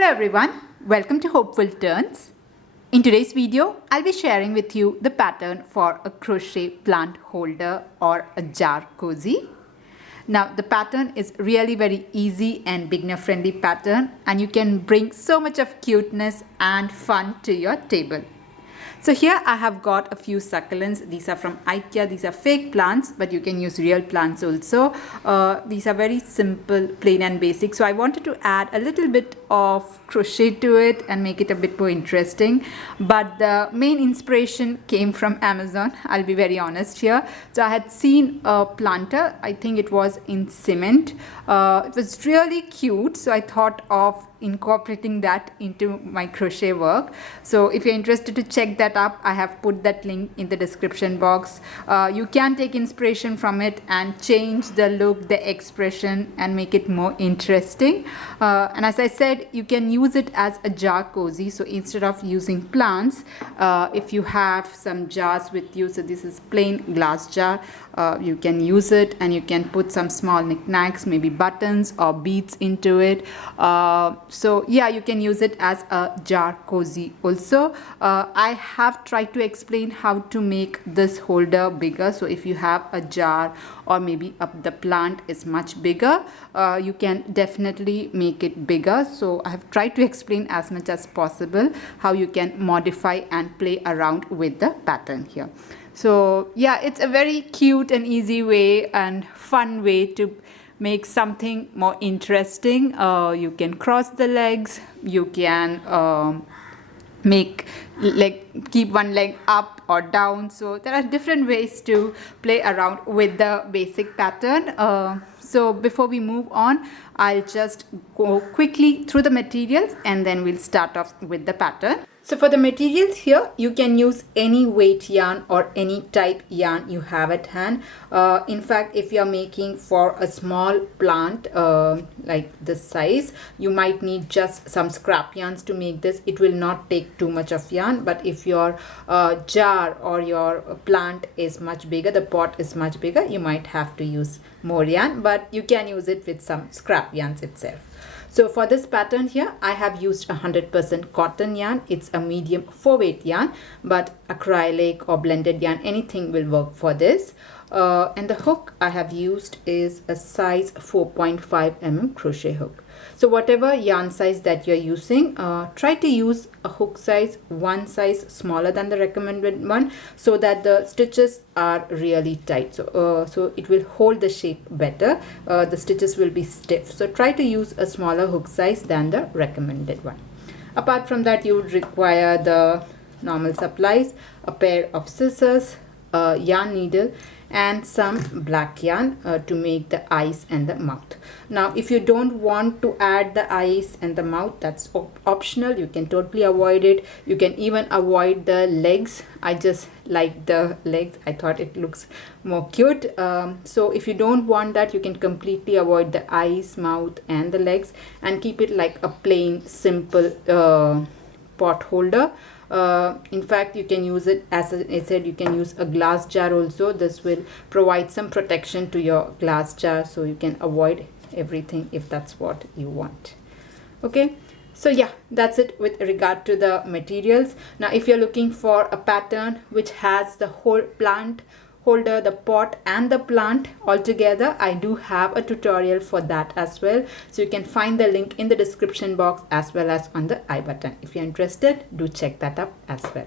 Hello everyone, welcome to Hopeful Turns. In today's video, I'll be sharing with you the pattern for a crochet plant holder or a jar cozy. Now the pattern is really very easy and beginner friendly pattern, and you can bring so much of cuteness and fun to your table. So here I have got a few succulents. These are from IKEA. These are fake plants, but you can use real plants also. These are very simple, plain and basic. So I wanted to add a little bit of crochet to it and make it a bit more interesting. But the main inspiration came from Amazon. I'll be very honest here. So I had seen a planter. I think it was in cement. It was really cute. So I thought of incorporating that into my crochet work. So if you're interested to check that up, I have put that link in the description box. You can take inspiration from it and change the look, the expression, and make it more interesting. And as I said, you can use it as a jar cozy. So instead of using plants, if you have some jars with you, so this is plain glass jar, you can use it and you can put some small knickknacks, maybe buttons or beads into it. So yeah, you can use it as a jar cozy also. I have tried to explain how to make this holder bigger. So if you have a jar or maybe the plant is much bigger, you can definitely make it bigger. So I have tried to explain as much as possible how you can modify and play around with the pattern here. So yeah, it's a very cute and easy way and fun way to make something more interesting. You can cross the legs, you can keep one leg up or down. So there are different ways to play around with the basic pattern. So before we move on, I'll just go quickly through the materials and then we'll start off with the pattern. So for the materials here, you can use any weight yarn or any type yarn you have at hand. In fact, if you're making for a small plant like this size, you might need just some scrap yarns to make this. It will not take too much of yarn, but if your jar or your plant is much bigger, the pot is much bigger, you might have to use more yarn, but you can use it with some scrap yarns itself. So for this pattern here, I have used 100% cotton yarn. It's a medium 4-weight yarn, but acrylic or blended yarn, anything will work for this. And the hook I have used is a size 4.5 mm crochet hook. So whatever yarn size that you're using, try to use a hook size one size smaller than the recommended one, so that the stitches are really tight. So it will hold the shape better. The stitches will be stiff. So try to use a smaller hook size than the recommended one. Apart from that, you would require the normal supplies, a pair of scissors, a yarn needle, and some black yarn to make the eyes and the mouth. Now if you don't want to add the eyes and the mouth, that's optional. You can totally avoid it. You can even avoid the legs. I just like the legs. I thought it looks more cute. So if you don't want that, you can completely avoid the eyes, mouth and the legs and keep it like a plain simple pot holder. In fact, you can use it, as I said, you can use a glass jar also. This will provide some protection to your glass jar, so you can avoid everything if that's what you want. Okay, so yeah, that's it with regard to the materials. Now if you're looking for a pattern which has the whole plant holder, the pot and the plant all together, I do have a tutorial for that as well. So you can find the link in the description box as well as on the I button. If you're interested, do check that up as well.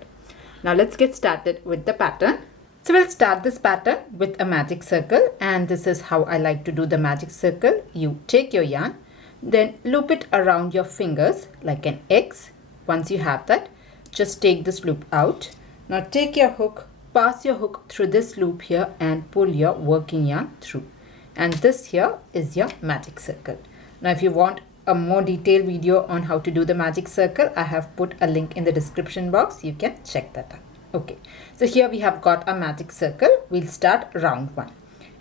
Now let's get started with the pattern. So we'll start this pattern with a magic circle, and this is how I like to do the magic circle. You take your yarn, then loop it around your fingers like an X. Once you have that, just take this loop out. Now take your hook, pass your hook through this loop here and pull your working yarn through. And this here is your magic circle. Now if you want a more detailed video on how to do the magic circle, I have put a link in the description box. You can check that out. Okay, so here we have got a magic circle. We'll start round 1.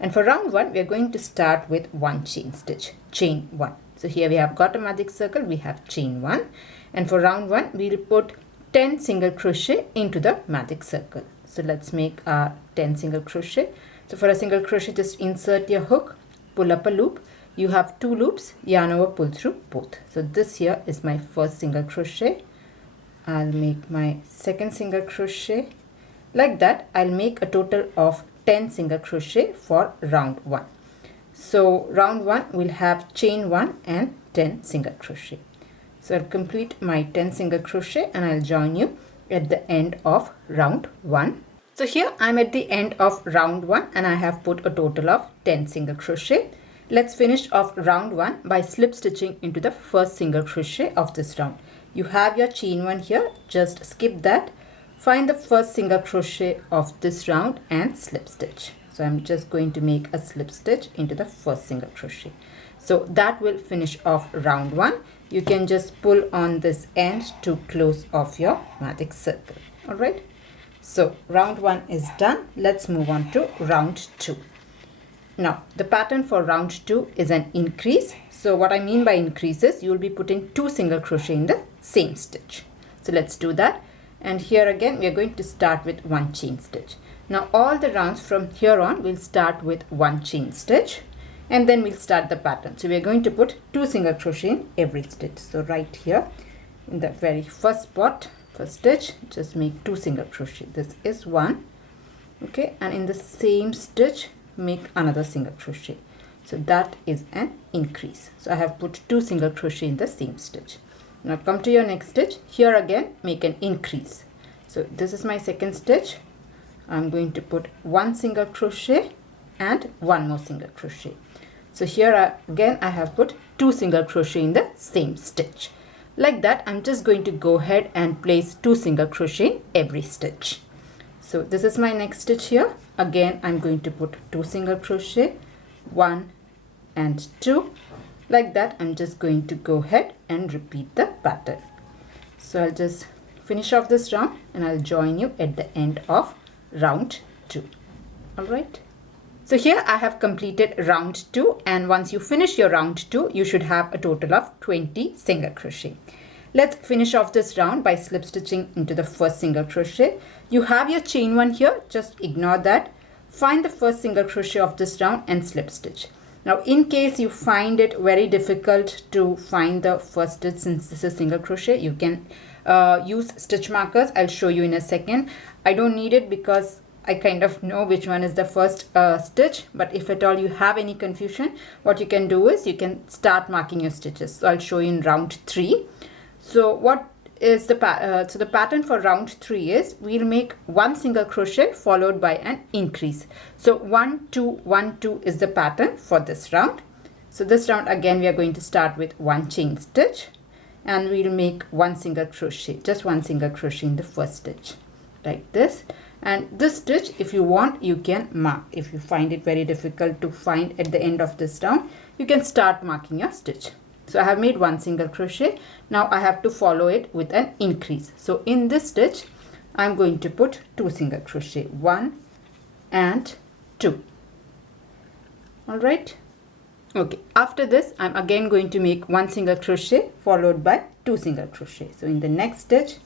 And for round 1, we are going to start with 1 chain stitch, chain 1. So here we have got a magic circle, we have chain 1. And for round 1, we'll put 10 single crochet into the magic circle. So let's make our 10 single crochet. So for a single crochet, just insert your hook, pull up a loop, you have 2 loops, yarn over, pull through both. So this here is my first single crochet. I'll make my second single crochet. Like that, I'll make a total of 10 single crochet for round 1. So round 1 will have chain 1 and 10 single crochet. So I'll complete my 10 single crochet and I'll join you at the end of round 1. So here I'm at the end of round 1 and I have put a total of 10 single crochet. Let's finish off round 1 by slip stitching into the first single crochet of this round. You have your chain 1 here, just skip that. Find the first single crochet of this round and slip stitch. So I'm just going to make a slip stitch into the first single crochet. So that will finish off round 1. You can just pull on this end to close off your magic circle. Alright. So round 1 is done. Let's move on to round 2. Now the pattern for round 2 is an increase. So what I mean by increase is you will be putting 2 single crochet in the same stitch. So let's do that. And here again we are going to start with 1 chain stitch. Now all the rounds from here on will start with 1 chain stitch and then we'll start the pattern. So we are going to put 2 single crochet in every stitch. So right here in the very first spot, first stitch, just make 2 single crochet. This is 1. Okay, and in the same stitch make another single crochet. So that is an increase. So I have put 2 single crochet in the same stitch. Now come to your next stitch. Here again make an increase. So this is my second stitch. I'm going to put 1 single crochet and 1 more single crochet. So here again I have put 2 single crochet in the same stitch. Like that, I'm just going to go ahead and place 2 single crochet in every stitch. So this is my next stitch here. Again I'm going to put 2 single crochet, 1 and 2. Like that, I'm just going to go ahead and repeat the pattern. So I'll just finish off this round and I'll join you at the end of round 2. Alright. So here I have completed round 2, and once you finish your round 2, you should have a total of 20 single crochet. Let's finish off this round by slip stitching into the first single crochet. You have your chain 1 here, just ignore that. Find the first single crochet of this round and slip stitch. Now in case you find it very difficult to find the first stitch since this is single crochet, you can use stitch markers. I'll show you in a second. I don't need it because I kind of know which one is the first stitch, but if at all you have any confusion, what you can do is you can start marking your stitches. So I'll show you in round 3. So what is the pattern for round 3 is we'll make 1 single crochet followed by an increase. So 1 2 1 2 is the pattern for this round. So this round again we are going to start with 1 chain stitch and we'll make 1 single crochet, just 1 single crochet in the first stitch like this. And this stitch, if you want, you can mark. If you find it very difficult to find at the end of this round, you can start marking your stitch. So I have made 1 single crochet. Now I have to follow it with an increase. So in this stitch, I'm going to put 2 single crochet, 1 and 2. All right. Okay. After this, I'm again going to make 1 single crochet followed by 2 single crochet. So in the next stitch,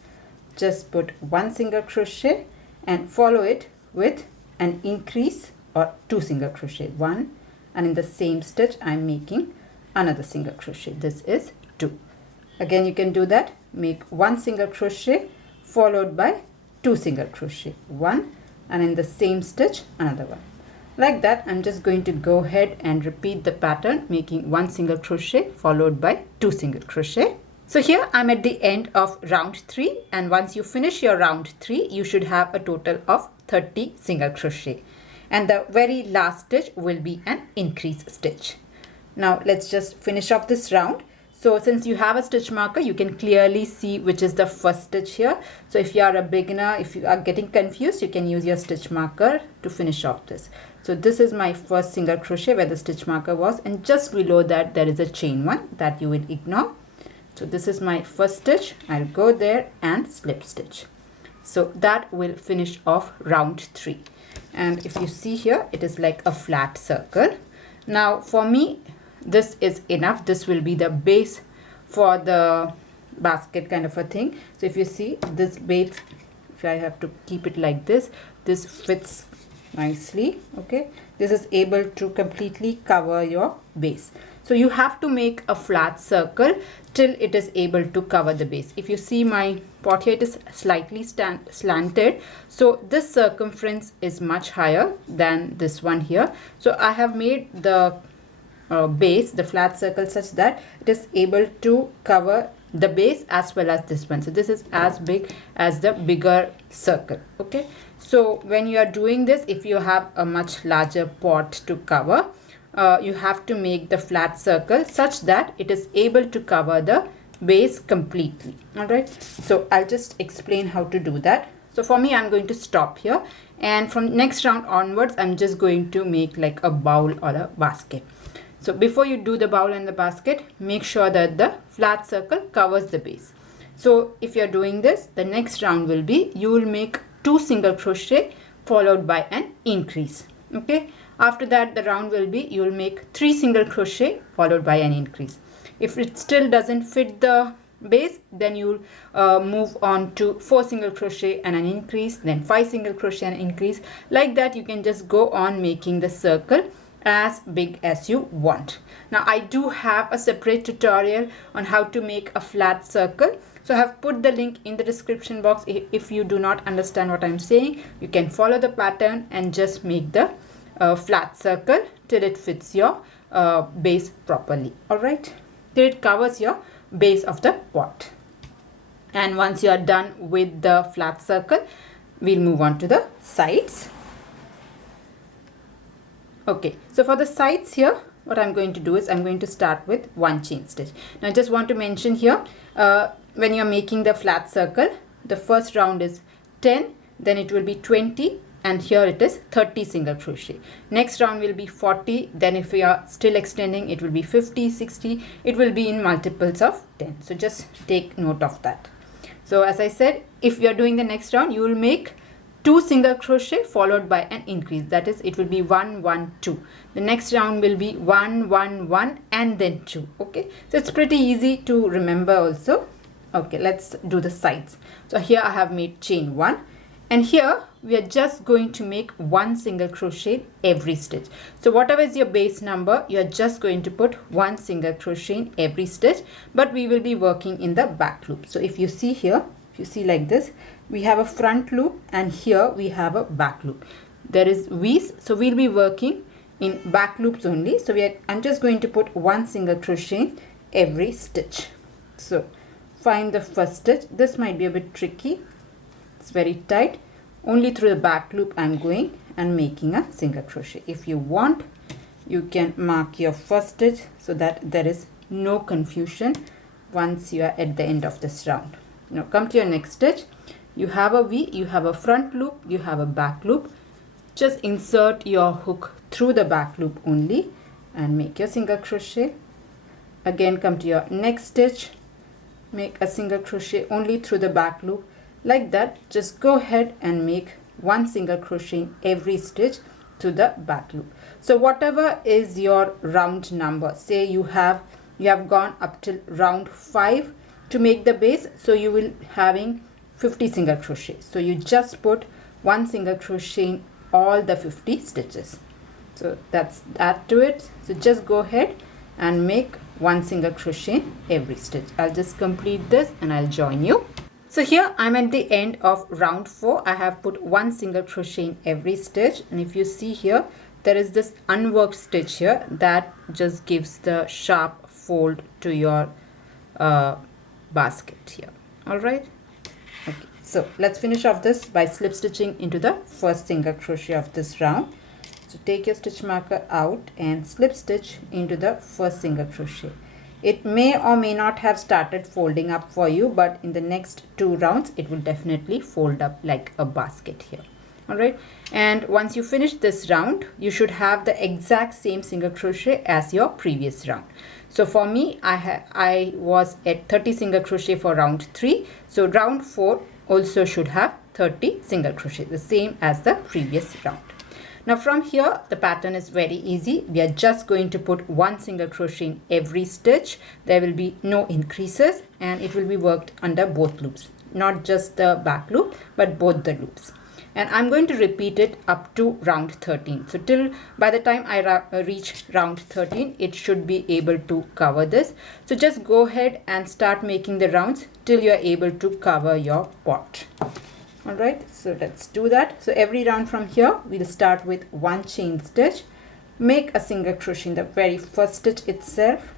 just put 1 single crochet and follow it with an increase or 2 single crochet, 1, and in the same stitch I'm making another single crochet. This is 2. Again you can do that. Make 1 single crochet followed by 2 single crochet, 1, and in the same stitch another one. Like that, I'm just going to go ahead and repeat the pattern, making 1 single crochet followed by 2 single crochet. So here I'm at the end of round 3, and once you finish your round 3, you should have a total of 30 single crochet. And the very last stitch will be an increase stitch. Now let's just finish off this round. So since you have a stitch marker, you can clearly see which is the first stitch here. So if you are a beginner, if you are getting confused, you can use your stitch marker to finish off this. So this is my first single crochet where the stitch marker was, and just below that there is a chain 1 that you will ignore. So this is my first stitch. I'll go there and slip stitch. So that will finish off round 3. And if you see here, it is like a flat circle. Now for me, this is enough. This will be the base for the basket kind of a thing. So if you see this base, if I have to keep it like this, this fits nicely. Okay, this is able to completely cover your base. So you have to make a flat circle till it is able to cover the base. If you see my pot here, it is slightly slanted, so this circumference is much higher than this one here. So I have made the base, the flat circle, such that it is able to cover the base as well as this one. So this is as big as the bigger circle. Okay, so when you are doing this, if you have a much larger pot to cover, you have to make the flat circle such that it is able to cover the base completely. All right, so I'll just explain how to do that. So for me, I'm going to stop here, and from next round onwards, I'm just going to make like a bowl or a basket. So before you do the bowl and the basket, make sure that the flat circle covers the base. So if you're doing this, the next round will be, you will make 2 single crochet followed by an increase. Okay, after that the round will be, you will make 3 single crochet followed by an increase. If it still doesn't fit the base, then you'll move on to 4 single crochet and an increase, then 5 single crochet and increase. Like that, you can just go on making the circle as big as you want. Now I do have a separate tutorial on how to make a flat circle, so I have put the link in the description box. If you do not understand what I'm saying, you can follow the pattern and just make the flat circle till it fits your base properly. All right, till it covers your base of the pot. And once you are done with the flat circle, we'll move on to the sides. Okay, so for the sides here, what I'm going to do is I'm going to start with 1 chain stitch. Now I just want to mention here, when you're making the flat circle, the first round is 10, then it will be 20, and here it is 30 single crochet. Next round will be 40, then if we are still extending, it will be 50, 60, it will be in multiples of 10. So just take note of that. So as I said, if you're doing the next round, you will make 2 single crochet followed by an increase. That is, it will be 1, 1, 2. The next round will be 1, 1, 1 and then 2. Okay, so it's pretty easy to remember also. Okay, let's do the sides. So here I have made chain 1, and here we are just going to make 1 single crochet every stitch. So whatever is your base number, you are just going to put 1 single crochet in every stitch, but we will be working in the back loop. So if you see here, if you see like this, we have a front loop and here we have a back loop. There is V's, so we'll be working in back loops only. So I'm just going to put 1 single crochet every stitch. So find the first stitch. This might be a bit tricky, it's very tight. Only through the back loop I'm going and making a single crochet. If you want, you can mark your first stitch so that there is no confusion once you are at the end of this round. Now come to your next stitch. You have a V, you have a front loop, you have a back loop. Just insert your hook through the back loop only and make your single crochet. Again, come to your next stitch, make a single crochet only through the back loop. Like that, just go ahead and make 1 single crochet in every stitch to the back loop. So whatever is your round number, say you have gone up till round 5 to make the base, so you will having 50 single crochet. So you just put 1 single crochet in all the 50 stitches. So that's that to it. So just go ahead and make 1 single crochet in every stitch. I'll just complete this and I'll join you. So here I'm at the end of round 4. I have put 1 single crochet in every stitch, and if you see here, there is this unworked stitch here that just gives the sharp fold to your basket here. All right, okay, so let's finish off this by slip stitching into the first single crochet of this round. So take your stitch marker out and slip stitch into the first single crochet. It may or may not have started folding up for you, but in the next 2 rounds it will definitely fold up like a basket here. All right, and once you finish this round, you should have the exact same single crochet as your previous round. So for me, I was at 30 single crochet for round 3. So round 4 also should have 30 single crochet, the same as the previous round. Now from here, the pattern is very easy. We are just going to put 1 single crochet in every stitch. There will be no increases, and it will be worked under both loops, not just the back loop, but both the loops. and I'm going to repeat it up to round 13. So till by the time I reach round 13, it should be able to cover this. So just go ahead and start making the rounds till you're able to cover your pot. Alright, so let's do that. So every round from here, we'll start with one chain stitch, make a single crochet in the very first stitch itself,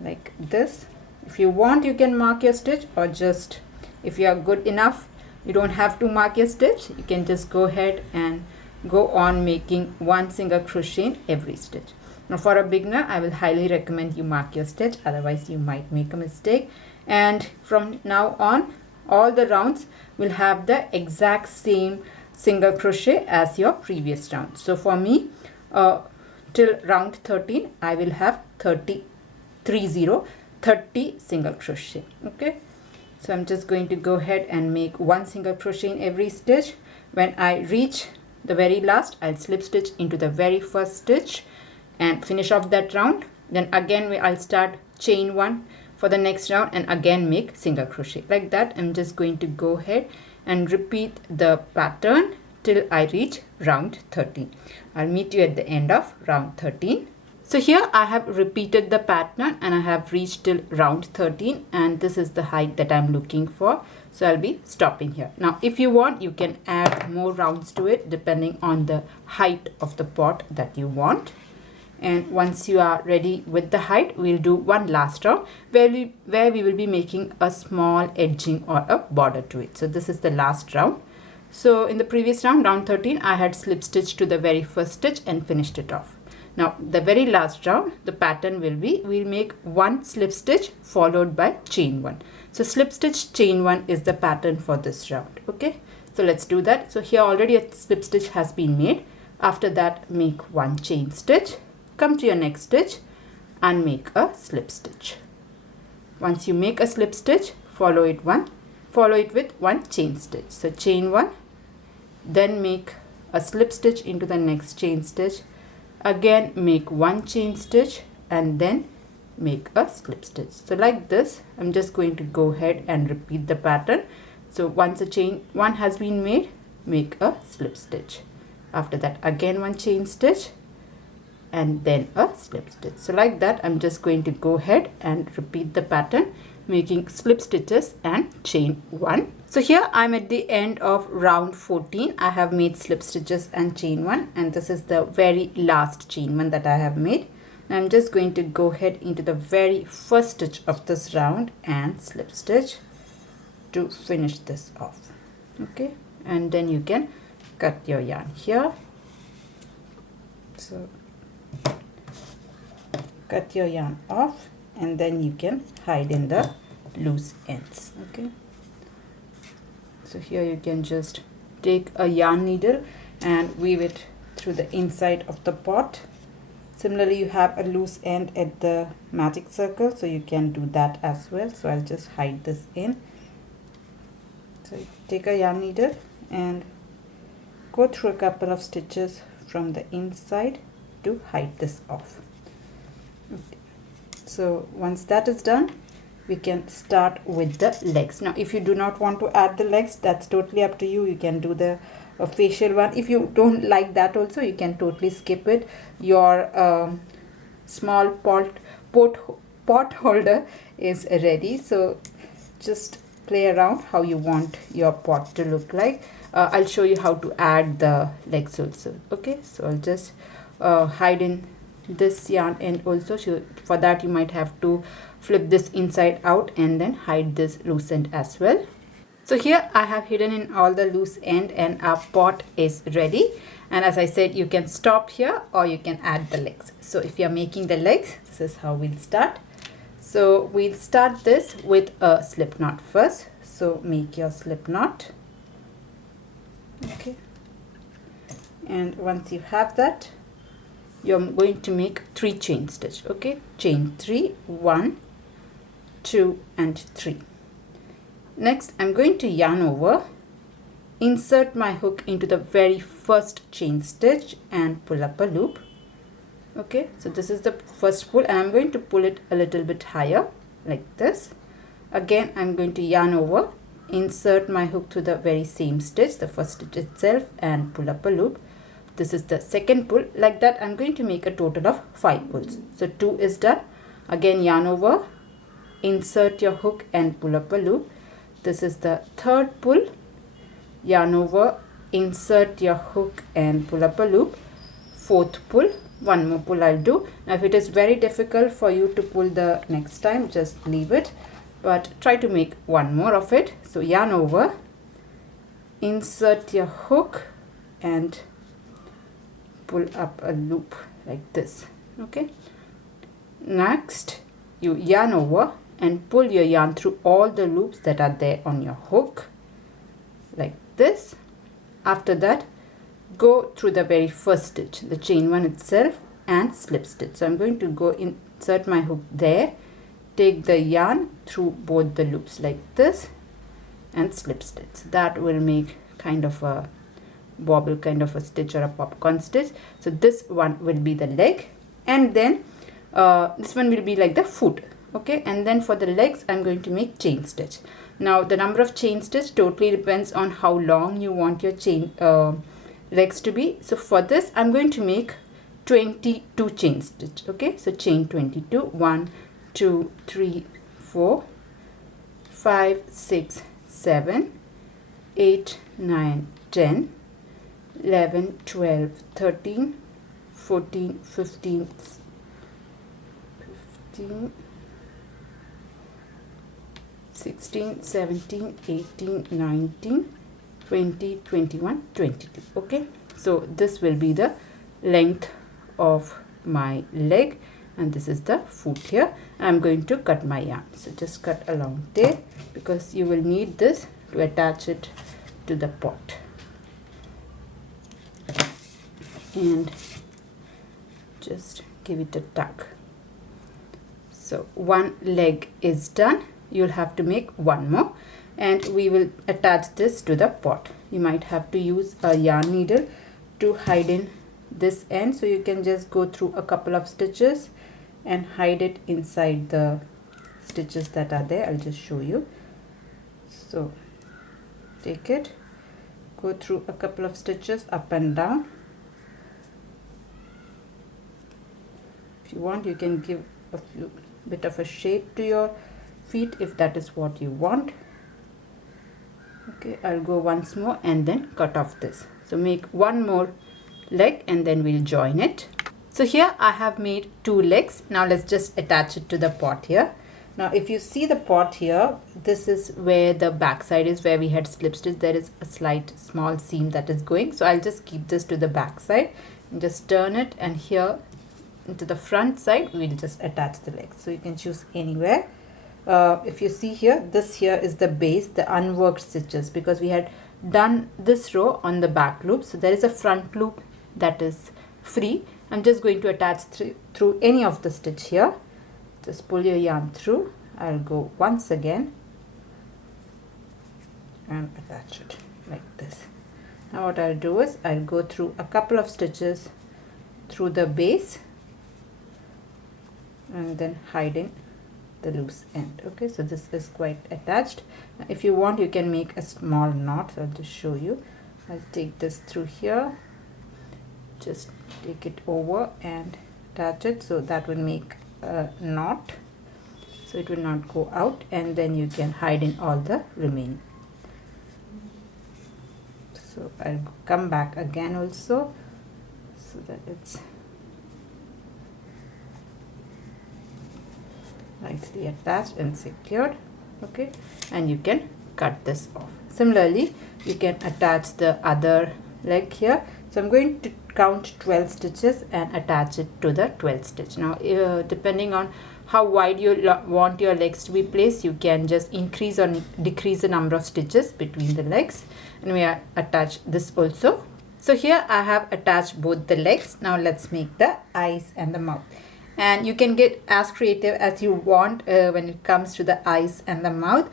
like this. If you want, you can mark your stitch, or just if you are good enough, you don't have to mark your stitch. You can just go ahead and go on making one single crochet in every stitch. Now for a beginner, I will highly recommend you mark your stitch, otherwise you might make a mistake. And from now on, all the rounds will have the exact same single crochet as your previous round. So for me, till round 13, I will have 30 single crochet. Okay, so I'm just going to go ahead and make one single crochet in every stitch. When I reach the very last, I'll slip stitch into the very first stitch and finish off that round. Then again I'll start chain one for the next round and again make single crochet. Like that, I'm just going to go ahead and repeat the pattern till I reach round 13. I'll meet you at the end of round 13. So here I have repeated the pattern and I have reached till round 13, and this is the height that I'm looking for. So I'll be stopping here. Now if you want, you can add more rounds to it depending on the height of the pot that you want. And once you are ready with the height, we'll do one last round where we will be making a small edging or a border to it. So this is the last round. So in the previous round, round 13, I had slip stitched to the very first stitch and finished it off. Now the very last round, the pattern will be, we'll make one slip stitch followed by chain one. So slip stitch, chain one is the pattern for this round. Okay, so let's do that. So here already a slip stitch has been made. After that, make one chain stitch, come to your next stitch and make a slip stitch. Once you make a slip stitch, follow it with one chain stitch. So chain one, then make a slip stitch into the next chain stitch, again make one chain stitch and then make a slip stitch. So like this, I'm just going to go ahead and repeat the pattern. So once a chain one has been made, make a slip stitch. After that, again one chain stitch and then a slip stitch. So like that, I'm just going to go ahead and repeat the pattern, making slip stitches and chain one. So here I'm at the end of round 14. I have made slip stitches and chain one, and this is the very last chain one that I have made. Now I'm just going to go ahead into the very first stitch of this round and slip stitch to finish this off. Okay, and then you can cut your yarn here. So cut your yarn off and then you can hide in the loose ends. Okay, so here you can just take a yarn needle and weave it through the inside of the pot. Similarly, you have a loose end at the magic circle, so you can do that as well. So I'll just hide this in. So take a yarn needle and go through a couple of stitches from the inside to hide this off. Okay. So once that is done, we can start with the legs. Now if you do not want to add the legs, that's totally up to you. You can do the facial one. If you don't like that also, you can totally skip it. Your small pot holder is ready, so just play around how you want your pot to look like. I'll show you how to add the legs also. Okay, so I'll just hide in this yarn end also. So for that you might have to flip this inside out and then hide this loose end as well. So here I have hidden in all the loose end and our pot is ready. And as I said, you can stop here or you can add the legs. So if you're making the legs, this is how we'll start. So we'll start this with a slip knot first. So make your slip knot. Okay. And once you have that, you're going to make 3 chain stitch. Okay, chain 3, 1, 2 and 3. Next, I'm going to yarn over, insert my hook into the very first chain stitch and pull up a loop. Okay, so this is the first pull and I'm going to pull it a little bit higher like this. Again, I'm going to yarn over, insert my hook through the very same stitch, the first stitch itself, and pull up a loop. This is the second pull. Like that, I'm going to make a total of 5 pulls. So 2 is done. Again, yarn over, insert your hook and pull up a loop. This is the third pull. Yarn over, insert your hook and pull up a loop. Fourth pull. One more pull I'll do. Now if it is very difficult for you to pull the next time, just leave it, but try to make one more of it. So yarn over, insert your hook and pull up a loop like this. Okay, next you yarn over and pull your yarn through all the loops that are there on your hook like this. After that, go through the very first stitch, the chain one itself, and slip stitch. So I'm going to go insert my hook there, take the yarn through both the loops like this, and slip stitch. That will make kind of a bobble kind of a stitch or a popcorn stitch. So this one will be the leg, and then this one will be like the foot. Okay, and then for the legs I'm going to make chain stitch. Now the number of chain stitch totally depends on how long you want your chain legs to be. So for this I'm going to make 22 chain stitch. Okay, so chain 22, 1 2 3 4 5 6 7 8 9 10 11 12 13 14 15 16 17 18 19 20 21 22. Okay, so this will be the length of my leg, and this is the foot here. I'm going to cut my yarn, so just cut along there because you will need this to attach it to the pot. And just give it a tug. So one leg is done. You'll have to make one more, and we will attach this to the pot. You might have to use a yarn needle to hide in this end, so you can just go through a couple of stitches and hide it inside the stitches that are there. I'll just show you. So take it, go through a couple of stitches up and down. If you want, you can give a bit of a shape to your feet if that is what you want. Okay, I'll go once more and then cut off this. So make one more leg and then we'll join it. So here I have made 2 legs. Now let's just attach it to the pot here. Now if you see the pot here, this is where the back side is, where we had slip stitch. There is a slight small seam that is going, so I'll just keep this to the back side and just turn it, and here into the front side we'll just attach the legs. So you can choose anywhere. If you see here, this here is the base, the unworked stitches, because we had done this row on the back loop. So there is a front loop that is free. I'm just going to attach through any of the stitch here. Just pull your yarn through. I'll go once again and attach it like this. Now what I'll do is I'll go through a couple of stitches through the base and then hide in the loose end. Okay, so this is quite attached. If you want, you can make a small knot. So I'll just show you. I'll take this through here, just take it over and attach it, so that will make a knot, so it will not go out, and then you can hide in all the remaining. So I'll come back again also, so that it's nicely attached and secured. Okay, and you can cut this off. Similarly, you can attach the other leg here. So I'm going to count 12 stitches and attach it to the 12th stitch. Now depending on how wide you want your legs to be placed, you can just increase or decrease the number of stitches between the legs, and we attach this also. So here I have attached both the legs. Now let's make the eyes and the mouth, and you can get as creative as you want when it comes to the eyes and the mouth.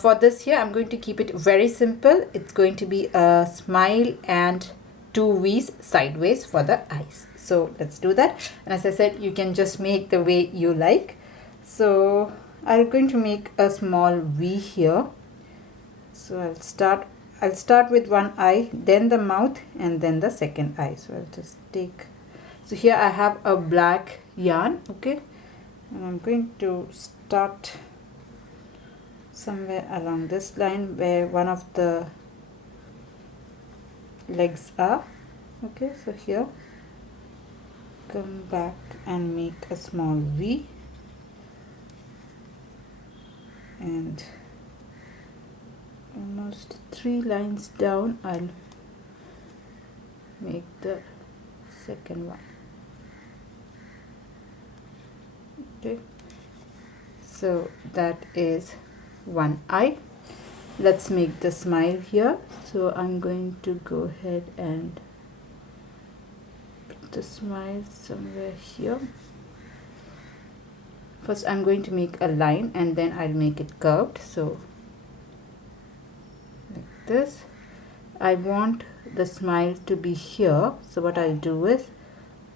For this here, I'm going to keep it very simple. It's going to be a smile and 2 V's sideways for the eyes. So let's do that. And as I said, you can just make the way you like. So I'm going to make a small V here. So I'll start with one eye, then the mouth, and then the second eye. So I'll just take, so here I have a black yarn, okay, and I'm going to start somewhere along this line where one of the legs are, okay. So here, come back and make a small V, and almost 3 lines down I'll make the second one, okay. So that is one eye. Let's make the smile here. So I'm going to go ahead and put the smile somewhere here. First I'm going to make a line and then I'll make it curved. So like this. I want the smile to be here. So what I'll do is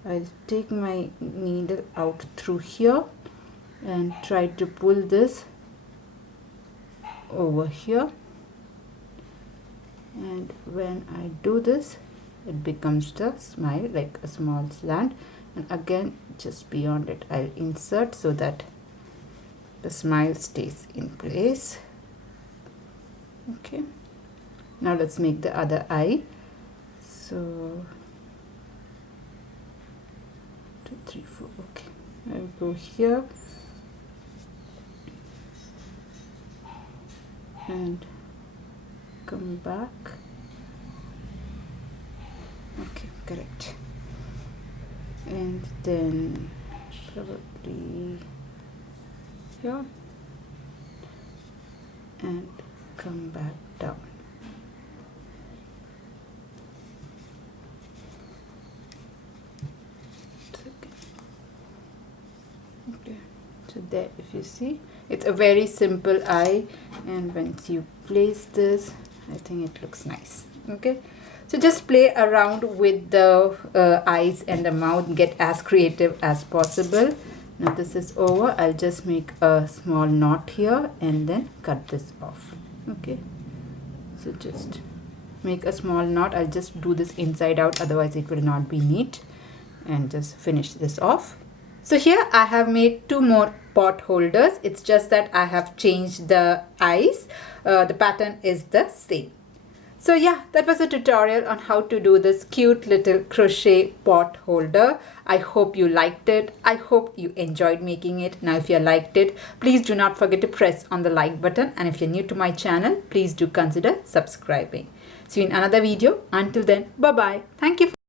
I'll take my needle out through here and try to pull this over here, and when I do this it becomes the smile, like a small slant, and again just beyond it I'll insert so that the smile stays in place, okay. Now let's make the other eye. So 2, 3, 4, okay. I'll go here and come back, okay, correct, and then probably here and come back down. Okay, so there, if you see, it's a very simple eye, and once you place this, I think it looks nice, okay. So just play around with the eyes and the mouth, get as creative as possible. Now this is over. I'll just make a small knot here and then cut this off, okay. So just make a small knot. I'll just do this inside out, otherwise it will not be neat, and just finish this off. So here I have made 2 more pot holders. It's just that I have changed the eyes. The pattern is the same. So yeah, that was a tutorial on how to do this cute little crochet pot holder. I hope you liked it. I hope you enjoyed making it. Now if you liked it, please do not forget to press on the like button, and if you're new to my channel, please do consider subscribing. See you in another video. Until then, bye bye. Thank you.